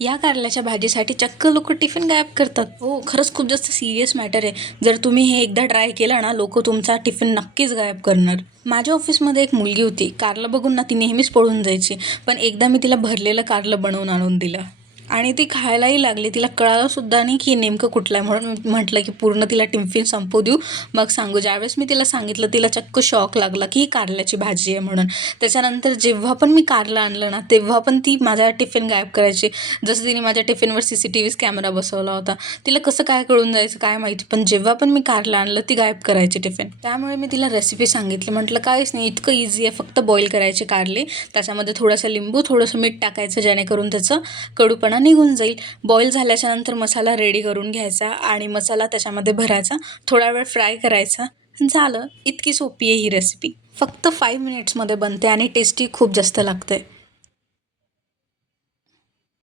या कारल्याच्या भाजीसाठी चक्क लोक टिफिन गायब करतात. हो, खरंच खूप जास्त सिरियस मॅटर आहे. जर तुम्ही हे एकदा ट्राय केलं ना, लोक तुमचा टिफिन नक्कीच गायब करणार. माझ्या ऑफिसमध्ये एक मुलगी होती. कारलं बघून ना ती नेहमीच पळून जायची. पण एकदा मी तिला भरलेलं कारलं बनवून आणून दिलं आणि ती खायलाही लागली. तिला कळालं सुद्धा नाही की नेमकं कुठलं आहे. म्हणून मी म्हटलं की पूर्ण तिला टिफिन संपू देऊ, मग सांगू. ज्यावेळेस मी तिला सांगितलं, तिला चक्क शॉक लागला की ही कारल्याची भाजी आहे म्हणून. त्याच्यानंतर जेव्हा पण मी कारलं आणलं ना, तेव्हा पण ती माझा टिफिन गायब करायची. जसं तिने माझ्या टिफिनवर CCTV कॅमेरा बसवला होता. तिला कसं काय कळून जायचं काय माहिती, पण जेव्हा पण मी कारलं आणलं ती गायब करायची टिफिन. त्यामुळे मी तिला रेसिपी सांगितली. म्हटलं काहीच नाही, इतकं इझी आहे. फक्त बॉईल करायचे कारले, त्याच्यामध्ये थोडंसं लिंबू, थोडंसं मीठ टाकायचं, जेणेकरून त्याचं कडूपणा निघून जाईल. बॉईल झाल्याच्या नंतर मसाला रेडी करून घ्यायचा आणि मसाला त्याच्यामध्ये भरायचा, थोडा वेळ फ्राय करायचा. झालं. इतकी सोपी आहे ही रेसिपी. फक्त 5 मिनिट्समध्ये बनते आणि टेस्टी खूप जास्त लागते.